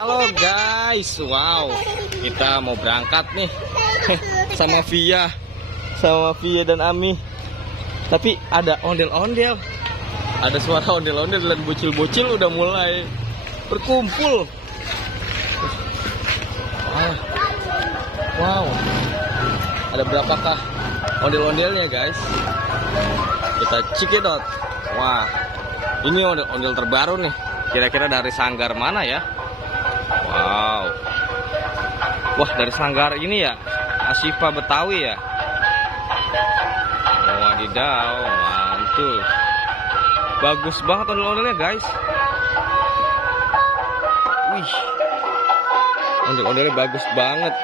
Halo guys, wow, kita mau berangkat nih sama Via dan Ami. Tapi ada ondel-ondel, ada suara ondel-ondel dan bocil-bocil udah mulai berkumpul. Wow, ada berapakah ondel-ondelnya guys? Kita check it out. Wah, ini ondel-ondel terbaru nih. Kira-kira dari sanggar mana ya? Wow. Wah, dari sanggar ini ya, Asifa Betawi ya. Wadidaw, mantul. Bagus banget ondel-ondelnya guys. Wih, ondel-ondelnya bagus banget.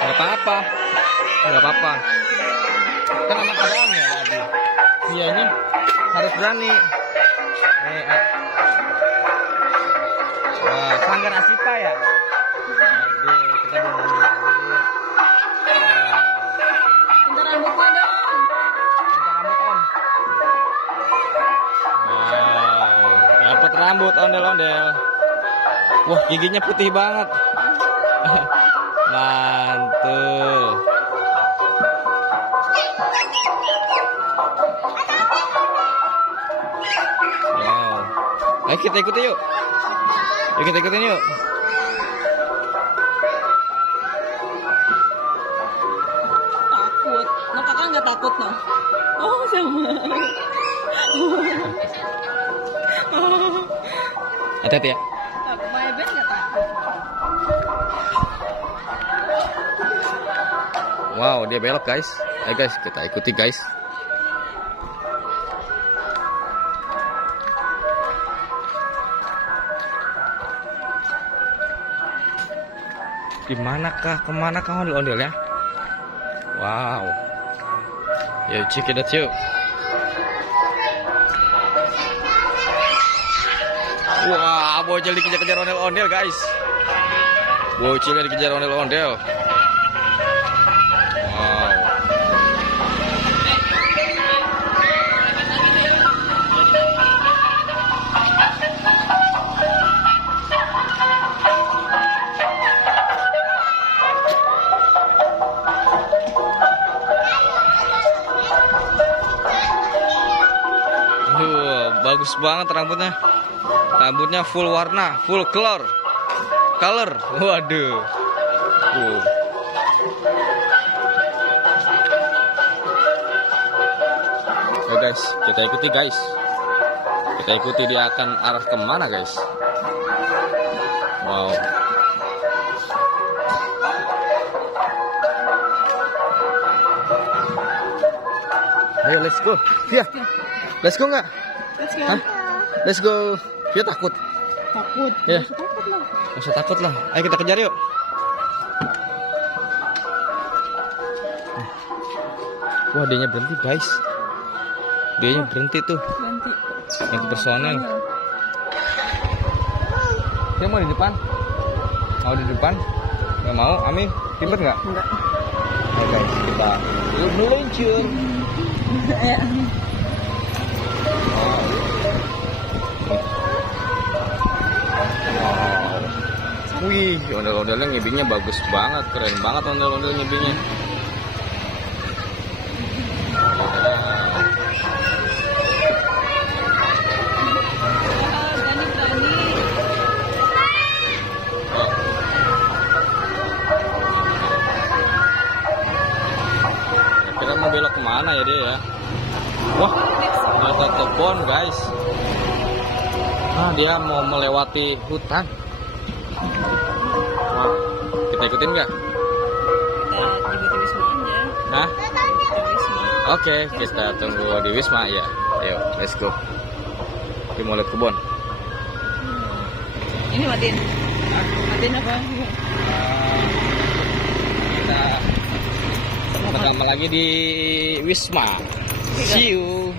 Nggak apa-apa, nggak apa-apa. Kan anak Adam ya tadi. Iya ini harus berani. Wah, sanggar Asifa ya. Aduh, kita mau nyanyi dulu. Minta rambutnya dong. Minta rambut om. Wow, dapat rambut ondel-ondel. Wah, giginya putih banget. Mantul. Wow. Ayo kita ikuti yuk. Yuk kita ikutin yuk. Takut. Nah kakak nggak takut no? Oh sama. Hati-hati ya. My bed nggak takut. Wow, dia belok guys. Ayo guys, kita ikuti guys. Kemanakah ondel-ondelnya? Wow. Yuk check it out yuk. Wah, bocil dikejar-kejar ondel-ondel guys. Bocilnya dikejar ondel-ondel. Wow. Bagus banget rambutnya. Rambutnya full warna, full color. Waduh. Oke guys, kita ikuti guys. Kita ikuti dia akan arah kemana guys. Wow. Ayo let's go. Via. Let's go nggak? Let's go. Hah? Let's go. Dia takut. Takut. Ya. Takut lah. Nggak usah takut lah. Ayo kita kejar yuk. Wah, dianya berhenti guys. Dianya berhenti tuh. Nanti. Yang personel. Dia mau di depan? Mau di depan? Nggak mau? Ami, ribet nggak? Enggak. Oke guys, kita meluncur. Wih, ondel-ondelnya ngibingnya bagus banget, keren banget ondel-ondel ngibingnya. Kira mau belok kemana ya dia ya? Wah, ternyata kebun guys. Nah, dia mau melewati hutan. Wah, kita ikutin nggak? Di Wisma aja. Hah? Di Wisma. Oke, kita tunggu di Wisma ya. Ayo, let's go. Kita mau lihat kebun. Ini matiin. Matiin apa? Kita pertama lagi di Wisma. See you.